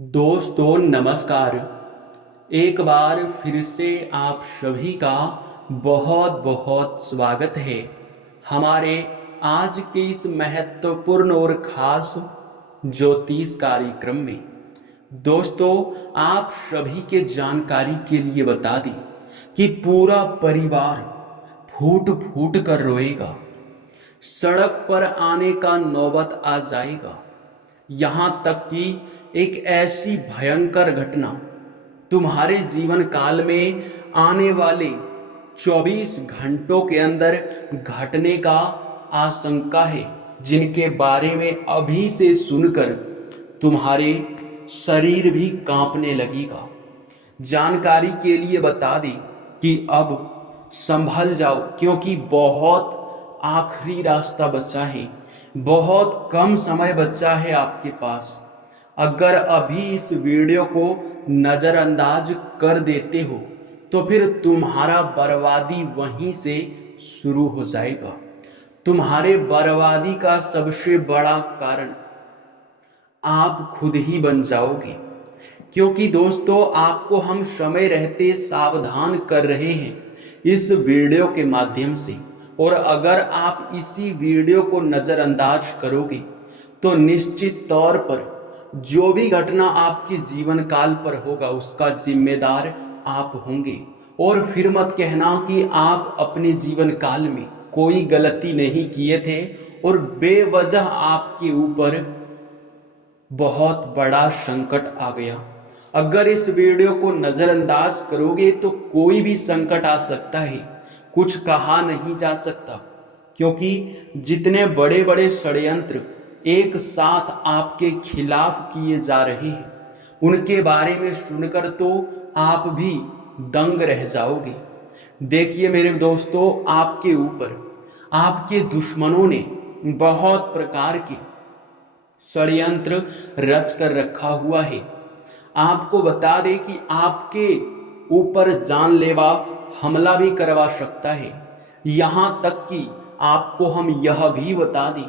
दोस्तों नमस्कार। एक बार फिर से आप सभी का बहुत बहुत स्वागत है हमारे आज के इस महत्वपूर्ण और खास ज्योतिष कार्यक्रम में। दोस्तों, आप सभी के जानकारी के लिए बता दें कि पूरा परिवार फूट फूट कर रोएगा। सड़क पर आने का नौबत आ जाएगा। यहाँ तक कि एक ऐसी भयंकर घटना तुम्हारे जीवन काल में आने वाले 24 घंटों के अंदर घटने का आशंका है, जिनके बारे में अभी से सुनकर तुम्हारे शरीर भी कांपने लगेगा। जानकारी के लिए बता दें कि अब संभल जाओ, क्योंकि बहुत आखिरी रास्ता बचा है, बहुत कम समय बचा है आपके पास। अगर अभी इस वीडियो को नज़रअंदाज कर देते हो तो फिर तुम्हारा बर्बादी वहीं से शुरू हो जाएगा। तुम्हारे बर्बादी का सबसे बड़ा कारण आप खुद ही बन जाओगे, क्योंकि दोस्तों आपको हम समय रहते सावधान कर रहे हैं इस वीडियो के माध्यम से। और अगर आप इसी वीडियो को नज़रअंदाज करोगे तो निश्चित तौर पर जो भी घटना आपके जीवन काल पर होगा उसका जिम्मेदार आप होंगे। और फिर मत कहना कि आप अपने जीवन काल में कोई गलती नहीं किए थे और बेवजह आपके ऊपर बहुत बड़ा संकट आ गया। अगर इस वीडियो को नज़रअंदाज करोगे तो कोई भी संकट आ सकता है, कुछ कहा नहीं जा सकता, क्योंकि जितने बड़े बड़े षड्यंत्र एक साथ आपके खिलाफ किए जा रहे हैं उनके बारे में सुनकर तो आप भी दंग रह जाओगे। देखिए मेरे दोस्तों, आपके ऊपर आपके दुश्मनों ने बहुत प्रकार के षड्यंत्र रच कर रखा हुआ है। आपको बता दें कि आपके ऊपर जानलेवा हमला भी करवा सकता है। यहाँ तक कि आपको हम यह भी बता दें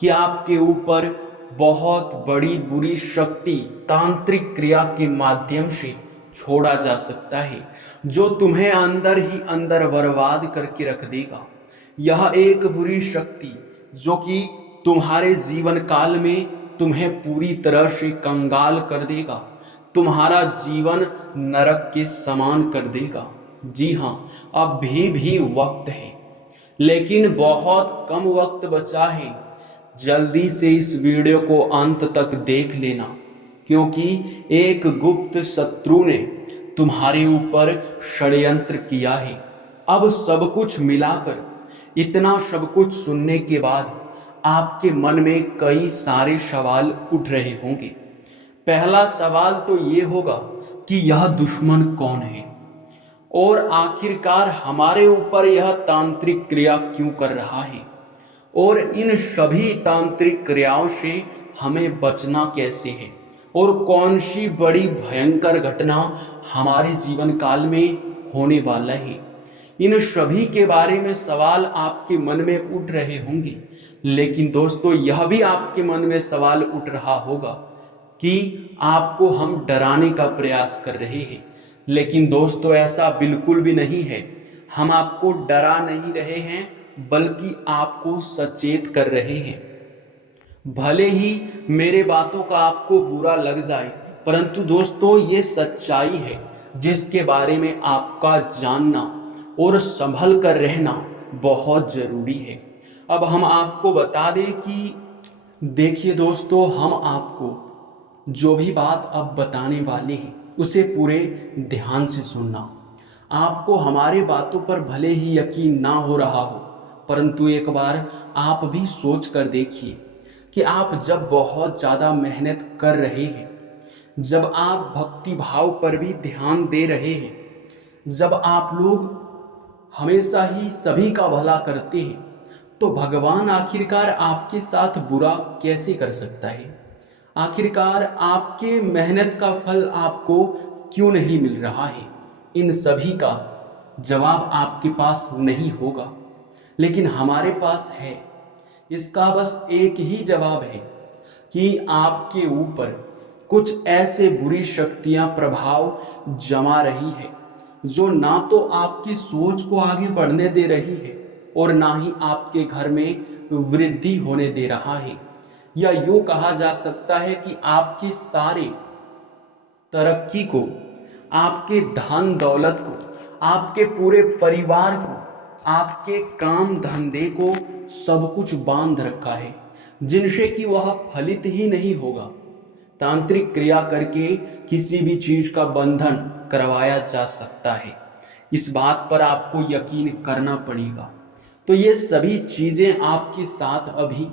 कि आपके ऊपर बहुत बड़ी बुरी शक्ति तांत्रिक क्रिया के माध्यम से छोड़ा जा सकता है, जो तुम्हें अंदर ही अंदर बर्बाद करके रख देगा। यह एक बुरी शक्ति जो कि तुम्हारे जीवन काल में तुम्हें पूरी तरह से कंगाल कर देगा, तुम्हारा जीवन नरक के समान कर देगा। जी हाँ, अभी भी वक्त है, लेकिन बहुत कम वक्त बचा है। जल्दी से इस वीडियो को अंत तक देख लेना, क्योंकि एक गुप्त शत्रु ने तुम्हारे ऊपर षड्यंत्र किया है। अब सब कुछ मिलाकर, इतना सब कुछ सुनने के बाद आपके मन में कई सारे सवाल उठ रहे होंगे। पहला सवाल तो ये होगा कि यह दुश्मन कौन है और आखिरकार हमारे ऊपर यह तांत्रिक क्रिया क्यों कर रहा है, और इन सभी तांत्रिक क्रियाओं से हमें बचना कैसे है, और कौन सी बड़ी भयंकर घटना हमारे जीवन काल में होने वाला है। इन सभी के बारे में सवाल आपके मन में उठ रहे होंगे। लेकिन दोस्तों, यह भी आपके मन में सवाल उठ रहा होगा कि आपको हम डराने का प्रयास कर रहे हैं। लेकिन दोस्तों, ऐसा बिल्कुल भी नहीं है। हम आपको डरा नहीं रहे हैं, बल्कि आपको सचेत कर रहे हैं। भले ही मेरे बातों का आपको बुरा लग जाए, परंतु दोस्तों ये सच्चाई है जिसके बारे में आपका जानना और संभल कर रहना बहुत ज़रूरी है। अब हम आपको बता दें कि देखिए दोस्तों, हम आपको जो भी बात अब बताने वाले हैं उसे पूरे ध्यान से सुनना। आपको हमारे बातों पर भले ही यकीन ना हो रहा हो, परंतु एक बार आप भी सोच कर देखिए कि आप जब बहुत ज़्यादा मेहनत कर रहे हैं, जब आप भक्ति भाव पर भी ध्यान दे रहे हैं, जब आप लोग हमेशा ही सभी का भला करते हैं, तो भगवान आखिरकार आपके साथ बुरा कैसे कर सकता है? आखिरकार आपके मेहनत का फल आपको क्यों नहीं मिल रहा है? इन सभी का जवाब आपके पास नहीं होगा, लेकिन हमारे पास है। इसका बस एक ही जवाब है कि आपके ऊपर कुछ ऐसे बुरी शक्तियां प्रभाव जमा रही है जो ना तो आपकी सोच को आगे बढ़ने दे रही है और ना ही आपके घर में वृद्धि होने दे रहा है। या यूं कहा जा सकता है कि आपके सारे तरक्की को, आपके धन दौलत को, आपके पूरे परिवार को, आपके काम धंधे को सब कुछ बांध रखा है, जिनसे कि वह फलित ही नहीं होगा। तांत्रिक क्रिया करके किसी भी चीज का बंधन करवाया जा सकता है, इस बात पर आपको यकीन करना पड़ेगा। तो ये सभी चीजें आपके साथ अभी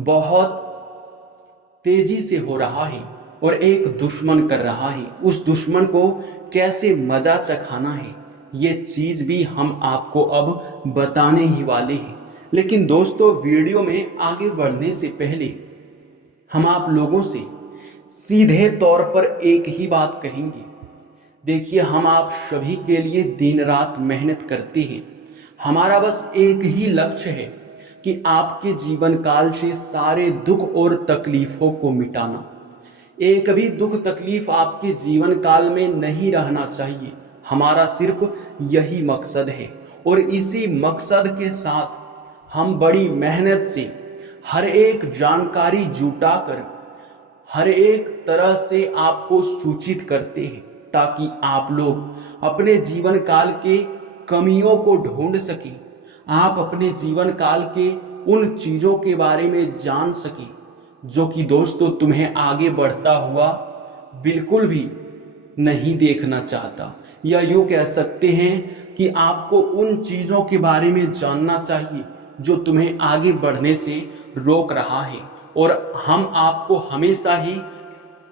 बहुत तेजी से हो रहा है और एक दुश्मन कर रहा है। उस दुश्मन को कैसे मजा चखाना है, ये चीज भी हम आपको अब बताने ही वाले हैं। लेकिन दोस्तों, वीडियो में आगे बढ़ने से पहले हम आप लोगों से सीधे तौर पर एक ही बात कहेंगे। देखिए, हम आप सभी के लिए दिन रात मेहनत करते हैं। हमारा बस एक ही लक्ष्य है कि आपके जीवन काल से सारे दुख और तकलीफों को मिटाना। एक भी दुख तकलीफ आपके जीवन काल में नहीं रहना चाहिए। हमारा सिर्फ यही मकसद है और इसी मकसद के साथ हम बड़ी मेहनत से हर एक जानकारी जुटाकर हर एक तरह से आपको सूचित करते हैं, ताकि आप लोग अपने जीवन काल के कमियों को ढूंढ सकें, आप अपने जीवन काल के उन चीज़ों के बारे में जान सकें जो कि दोस्तों तुम्हें आगे बढ़ता हुआ बिल्कुल भी नहीं देखना चाहता। या यूँ कह सकते हैं कि आपको उन चीज़ों के बारे में जानना चाहिए जो तुम्हें आगे बढ़ने से रोक रहा है। और हम आपको हमेशा ही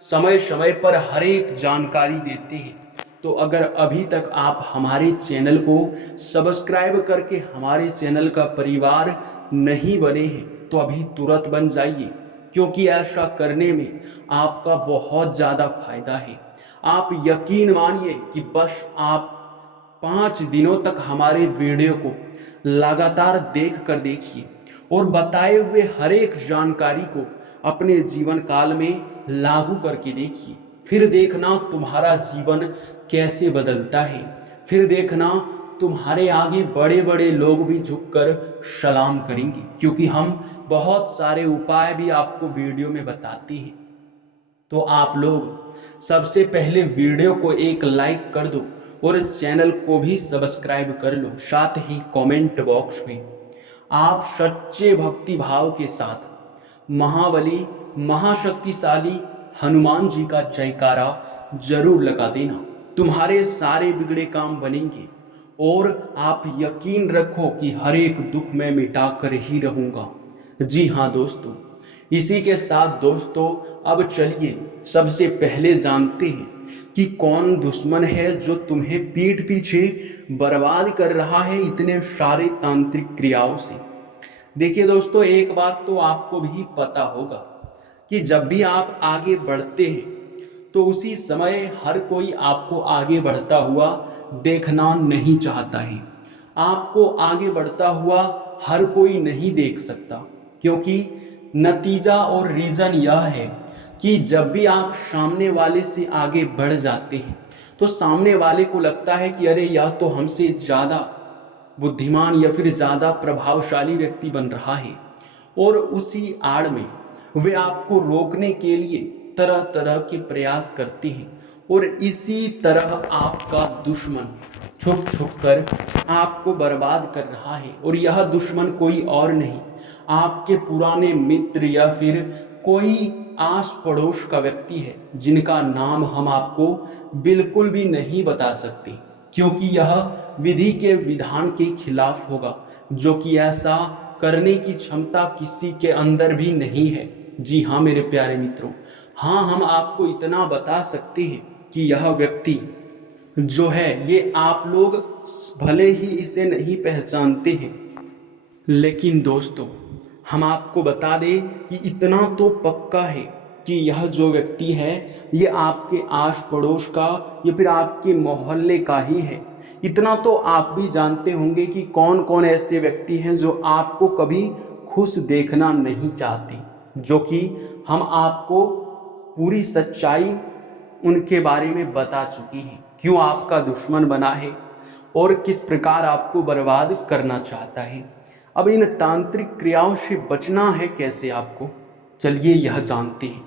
समय समय पर हर एक जानकारी देते हैं। तो अगर अभी तक आप हमारे चैनल को सब्सक्राइब करके हमारे चैनल का परिवार नहीं बने हैं तो अभी तुरंत बन जाइए, क्योंकि ऐसा करने में आपका बहुत ज़्यादा फायदा है। आप यकीन मानिए कि बस आप 5 दिनों तक हमारे वीडियो को लगातार देख कर देखिए और बताए हुए हर एक जानकारी को अपने जीवन काल में लागू करके देखिए। फिर देखना तुम्हारा जीवन कैसे बदलता है। फिर देखना तुम्हारे आगे बड़े बड़े लोग भी झुककर सलाम करेंगे, क्योंकि हम बहुत सारे उपाय भी आपको वीडियो में बताते हैं। तो आप लोग सबसे पहले वीडियो को एक लाइक कर दो और चैनल को भी सब्सक्राइब कर लो। साथ ही कमेंट बॉक्स में आप सच्चे भक्ति भाव के साथ महाबली महाशक्तिशाली हनुमान जी का जयकारा जरूर लगा देना। तुम्हारे सारे बिगड़े काम बनेंगे और आप यकीन रखो कि हर एक दुख मैं मिटा कर ही रहूँगा। जी हाँ दोस्तों, इसी के साथ दोस्तों अब चलिए सबसे पहले जानते हैं कि कौन दुश्मन है जो तुम्हें पीठ पीछे बर्बाद कर रहा है इतने सारे तांत्रिक क्रियाओं से। देखिए दोस्तों, एक बात तो आपको भी पता होगा कि जब भी आप आगे बढ़ते हैं तो उसी समय हर कोई आपको आगे बढ़ता हुआ देखना नहीं चाहता है। आपको आगे बढ़ता हुआ हर कोई नहीं देख सकता, क्योंकि नतीजा और रीज़न यह है कि जब भी आप सामने वाले से आगे बढ़ जाते हैं तो सामने वाले को लगता है कि अरे यह तो हमसे ज़्यादा बुद्धिमान या फिर ज़्यादा प्रभावशाली व्यक्ति बन रहा है, और उसी आड़ में वे आपको रोकने के लिए तरह तरह के प्रयास करते हैं। और इसी तरह आपका दुश्मन छुप छुप कर आपको बर्बाद कर रहा है। और यह दुश्मन कोई और नहीं, आपके पुराने मित्र या फिर कोई आस पड़ोस का व्यक्ति है, जिनका नाम हम आपको बिल्कुल भी नहीं बता सकते, क्योंकि यह विधि के विधान के खिलाफ होगा, जो कि ऐसा करने की क्षमता किसी के अंदर भी नहीं है। जी हाँ मेरे प्यारे मित्रों, हाँ हम आपको इतना बता सकते हैं कि यह व्यक्ति जो है ये आप लोग भले ही इसे नहीं पहचानते हैं, लेकिन दोस्तों हम आपको बता दें कि इतना तो पक्का है कि यह जो व्यक्ति है ये आपके आस पड़ोस का या फिर आपके मोहल्ले का ही है। इतना तो आप भी जानते होंगे कि कौन कौन ऐसे व्यक्ति हैं जो आपको कभी खुश देखना नहीं चाहते, जो कि हम आपको पूरी सच्चाई उनके बारे में बता चुकी हैं, क्यों आपका दुश्मन बना है और किस प्रकार आपको बर्बाद करना चाहता है। अब इन तांत्रिक क्रियाओं से बचना है कैसे आपको, चलिए यह जानते हैं।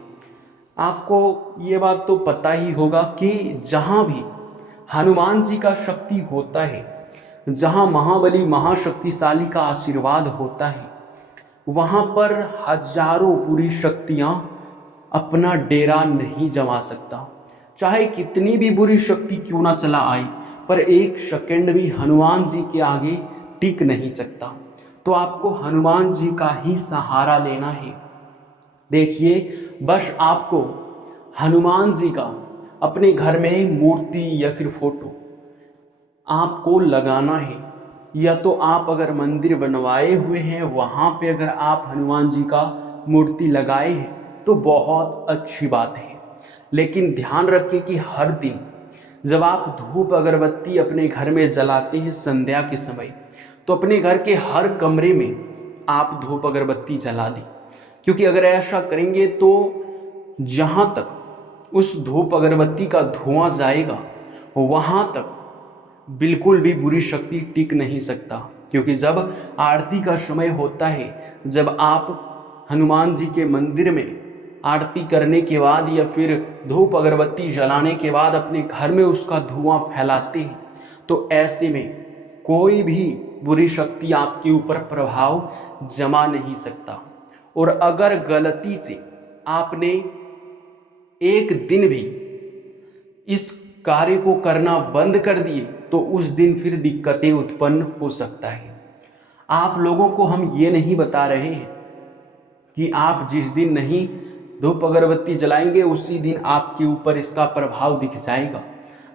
आपको ये बात तो पता ही होगा कि जहाँ भी हनुमान जी का शक्ति होता है, जहाँ महाबली महाशक्तिशाली का आशीर्वाद होता है, वहाँ पर हजारों बुरी शक्तियाँ अपना डेरा नहीं जमा सकता। चाहे कितनी भी बुरी शक्ति क्यों ना चला आए, पर एक सेकंड भी हनुमान जी के आगे टिक नहीं सकता। तो आपको हनुमान जी का ही सहारा लेना है। देखिए, बस आपको हनुमान जी का अपने घर में मूर्ति या फिर फोटो आपको लगाना है, या तो आप अगर मंदिर बनवाए हुए हैं वहाँ पे अगर आप हनुमान जी का मूर्ति लगाए हैं तो बहुत अच्छी बात है। लेकिन ध्यान रखें कि हर दिन जब आप धूप अगरबत्ती अपने घर में जलाते हैं संध्या के समय, तो अपने घर के हर कमरे में आप धूप अगरबत्ती जला दें, क्योंकि अगर ऐसा करेंगे तो जहाँ तक उस धूप अगरबत्ती का धुआं जाएगा वहाँ तक बिल्कुल भी बुरी शक्ति टिक नहीं सकता। क्योंकि जब आरती का समय होता है, जब आप हनुमान जी के मंदिर में आरती करने के बाद या फिर धूप अगरबत्ती जलाने के बाद अपने घर में उसका धुआं फैलाते हैं, तो ऐसे में कोई भी बुरी शक्ति आपके ऊपर प्रभाव जमा नहीं सकता। और अगर गलती से आपने एक दिन भी इस कार्य को करना बंद कर दिए तो उस दिन फिर दिक्कतें उत्पन्न हो सकता है। आप लोगों को हम ये नहीं बता रहे हैं कि आप जिस दिन नहीं धूप अगरबत्ती जलाएंगे उसी दिन आपके ऊपर इसका प्रभाव दिख जाएगा,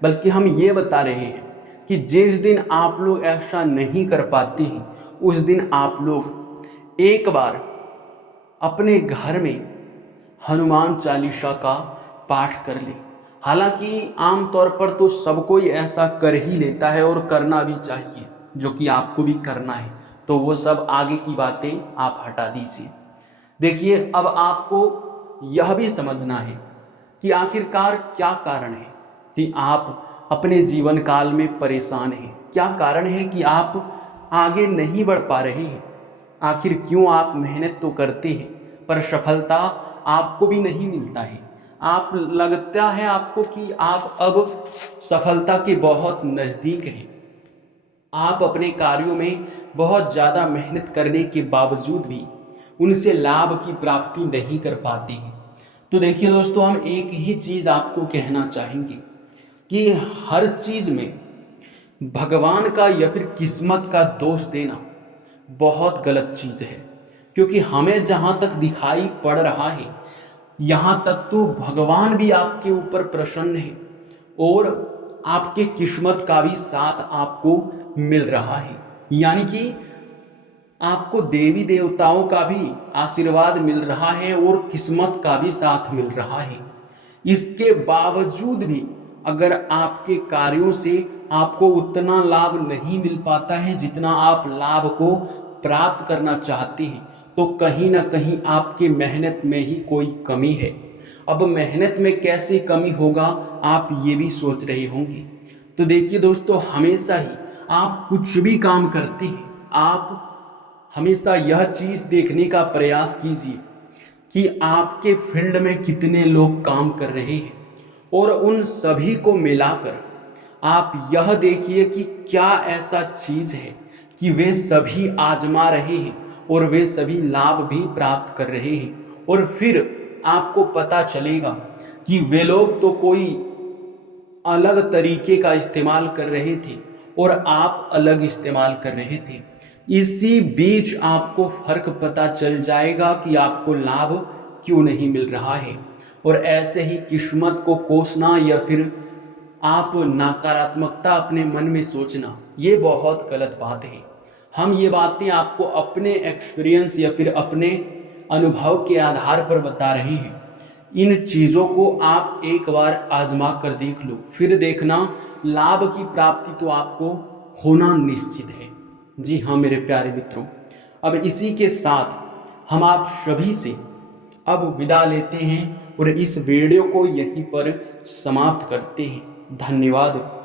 बल्कि हम ये बता रहे हैं कि जिस दिन आप लोग ऐसा नहीं कर पाते हैं उस दिन आप लोग एक बार अपने घर में हनुमान चालीसा का पाठ कर लें। हालांकि आमतौर पर तो सब कोई ऐसा कर ही लेता है और करना भी चाहिए, जो कि आपको भी करना है, तो वो सब आगे की बातें आप हटा दीजिए। देखिए, अब आपको यह भी समझना है कि आखिरकार क्या कारण है कि आप अपने जीवन काल में परेशान हैं। क्या कारण है कि आप आगे नहीं बढ़ पा रहे हैं। आखिर क्यों आप मेहनत तो करते हैं पर सफलता आपको भी नहीं मिलता है। आप लगता है आपको कि आप अब सफलता के बहुत नज़दीक हैं। आप अपने कार्यों में बहुत ज़्यादा मेहनत करने के बावजूद भी उनसे लाभ की प्राप्ति नहीं कर पाते हैं। तो देखिए दोस्तों, हम एक ही चीज़ आपको कहना चाहेंगे कि हर चीज़ में भगवान का या फिर किस्मत का दोष देना बहुत गलत चीज़ है। क्योंकि हमें जहाँ तक दिखाई पड़ रहा है, यहाँ तक तो भगवान भी आपके ऊपर प्रसन्न है और आपके किस्मत का भी साथ आपको मिल रहा है। यानी कि आपको देवी देवताओं का भी आशीर्वाद मिल रहा है और किस्मत का भी साथ मिल रहा है। इसके बावजूद भी अगर आपके कार्यों से आपको उतना लाभ नहीं मिल पाता है जितना आप लाभ को प्राप्त करना चाहते हैं, तो कहीं ना कहीं आपके मेहनत में ही कोई कमी है। अब मेहनत में कैसे कमी होगा आप ये भी सोच रहे होंगे। तो देखिए दोस्तों, हमेशा ही आप कुछ भी काम करते हैं, आप हमेशा यह चीज़ देखने का प्रयास कीजिए कि आपके फील्ड में कितने लोग काम कर रहे हैं और उन सभी को मिलाकर आप यह देखिए कि क्या ऐसा चीज़ है कि वे सभी आजमा रहे हैं और वे सभी लाभ भी प्राप्त कर रहे हैं। और फिर आपको पता चलेगा कि वे लोग तो कोई अलग तरीके का इस्तेमाल कर रहे थे और आप अलग इस्तेमाल कर रहे थे। इसी बीच आपको फर्क पता चल जाएगा कि आपको लाभ क्यों नहीं मिल रहा है। और ऐसे ही किस्मत को कोसना या फिर आप नकारात्मकता अपने मन में सोचना, ये बहुत गलत बात है। हम ये बातें आपको अपने एक्सपीरियंस या फिर अपने अनुभव के आधार पर बता रहे हैं। इन चीज़ों को आप एक बार आजमा कर देख लो, फिर देखना लाभ की प्राप्ति तो आपको होना निश्चित है। जी हाँ मेरे प्यारे मित्रों, अब इसी के साथ हम आप सभी से अब विदा लेते हैं। और इस वीडियो को यहीं पर समाप्त करते हैं। धन्यवाद।